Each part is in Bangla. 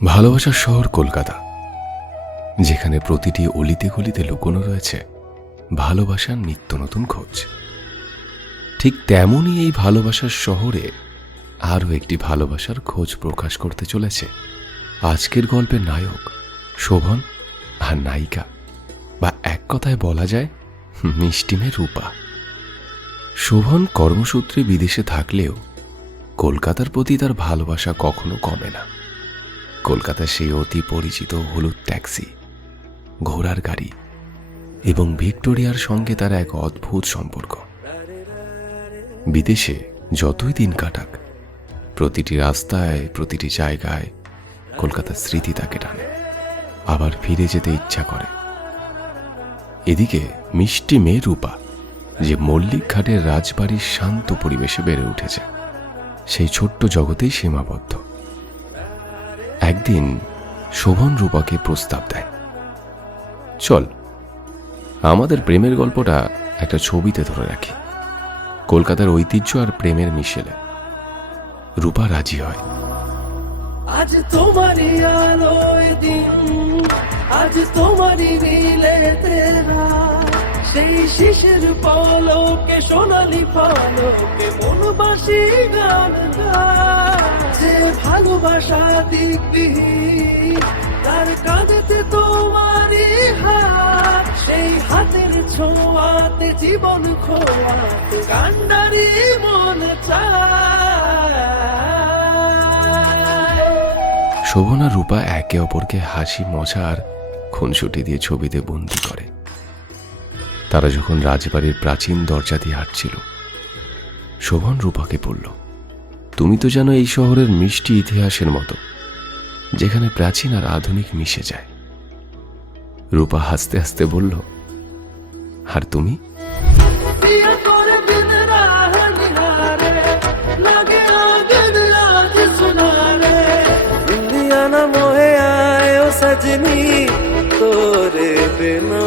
ভালোবাসার শহর কলকাতা, যেখানে প্রতিটি অলিতে গলিতে লুকোনো রয়েছে ভালোবাসার নিত্য নতুন খোঁজ। ঠিক তেমনই এই ভালোবাসার শহরে আরও একটি ভালোবাসার খোঁজ প্রকাশ করতে চলেছে আজকের গল্পের নায়ক শোভন আর নায়িকা, বা এক কথায় বলা যায় মিষ্টি মেয়ে রূপা। শোভন কর্মসূত্রে বিদেশে থাকলেও কলকাতার প্রতি তার ভালোবাসা কখনো কমে না। কলকাতার সেই অতি পরিচিত হলুদ ট্যাক্সি, ঘোড়ার গাড়ি এবং ভিক্টোরিয়ার সঙ্গে তার এক অদ্ভুত সম্পর্ক। বিদেশে যতই দিন কাটাক, প্রতিটি রাস্তায় প্রতিটি জায়গায় কলকাতার স্মৃতি তাকে টানে, আবার ফিরে যেতে ইচ্ছা করে। এদিকে মিষ্টি মেয়ে রূপা, যে মল্লিক ঘাটের রাজবাড়ির শান্ত পরিবেশে বেড়ে উঠেছে, সেই ছোট্ট জগতেই সীমাবদ্ধ। একদিন শোভন রূপাকে প্রস্তাব দেয়, চল আমাদের প্রেমের গল্পটা একটা ছবিতে ধরে রাখি, কলকাতার ঐতিহ্য আর প্রেমের মিশেলে। রূপা রাজি হয়। আজ তোমারই আলোয় দিন, আজ তোমারই নীলেতে রাত, সেই শিশির পলকে সোনালি পলকে মনবাসী গান গাছে। ভালোবাসা দিকবিহীন তার কাঁধেতে তোমারই হাত, সেই হাতের ছোঁয়াতে জীবন খোয়াতে কান্নারি মন চায়। শোভন আর রূপা একে অপরকে হাসি মজা আর খুনসুটি দিয়ে ছবিতে বন্দি করে। তারা যখন রাজবাড়ির প্রাচীন দরজা দিয়ে হাঁটছিল, শোভন রূপাকে বলল, তুমি তো জানো এই শহরের মিষ্টি ইতিহাসের মতো, যেখানে প্রাচীন আর আধুনিক মিশে যায়। রূপা হাসতে হাসতে বলল, আর তুমি? मोहे आयो सजनी तोरे बिना,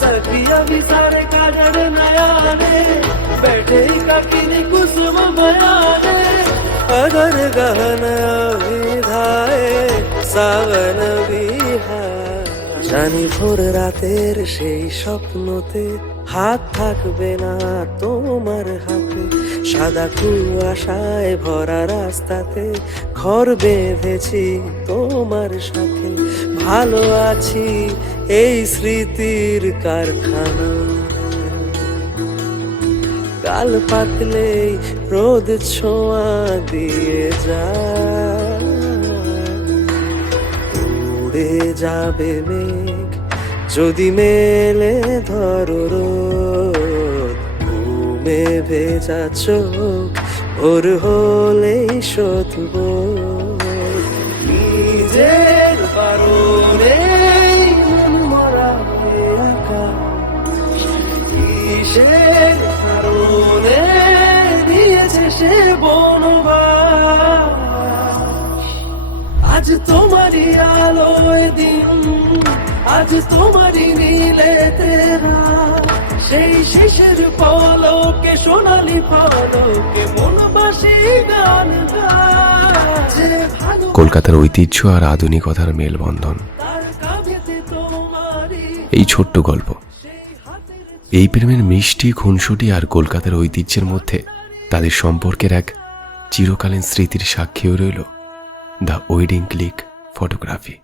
सखिया भी सारे काजर नया ने बैठे ही काकी कुसुम बयाने, अगर गहना विधाए सावन বিহার। জানি ভোর রাতের সেই স্বপ্নতে হাত থাকবে না তোমার হাতে, সাদা কুয়াশায় ভরা রাস্তাতে ঘর বেঁধেছি তোমার সাথে। ভালো আছি এই স্মৃতির কারখানা, কাল পাতলেই রোদ ছোঁয়া দিয়ে যায়। উড়ে যাবে মেঘ যদি মেলে ধরো রোদ, ঘুমে ভেজা চোখ ভোর হলেই শোধব। নিজের বারণে মন মরা একা, কিসের কারণে দিয়েছে সে বনবাস। আজ তোমারই আলোয় দিন, আজ তোমারই নীলেতে রাত, সেই শিশির পলকে সোনালি পলকে মনবাসী গান গাছে। কলকাতার ঐতিহ্য আর আধুনিকতার মেলবন্ধন, এই ছোট্ট গল্প, এই প্রেমের মিষ্টি খুনসুটি আর কলকাতার ঐতিহ্যের মধ্যে তাদের সম্পর্কের এক চিরকালীন স্মৃতির সাক্ষীও রইল দ্য ওয়েডিং ক্লিক ফটোগ্রাফি।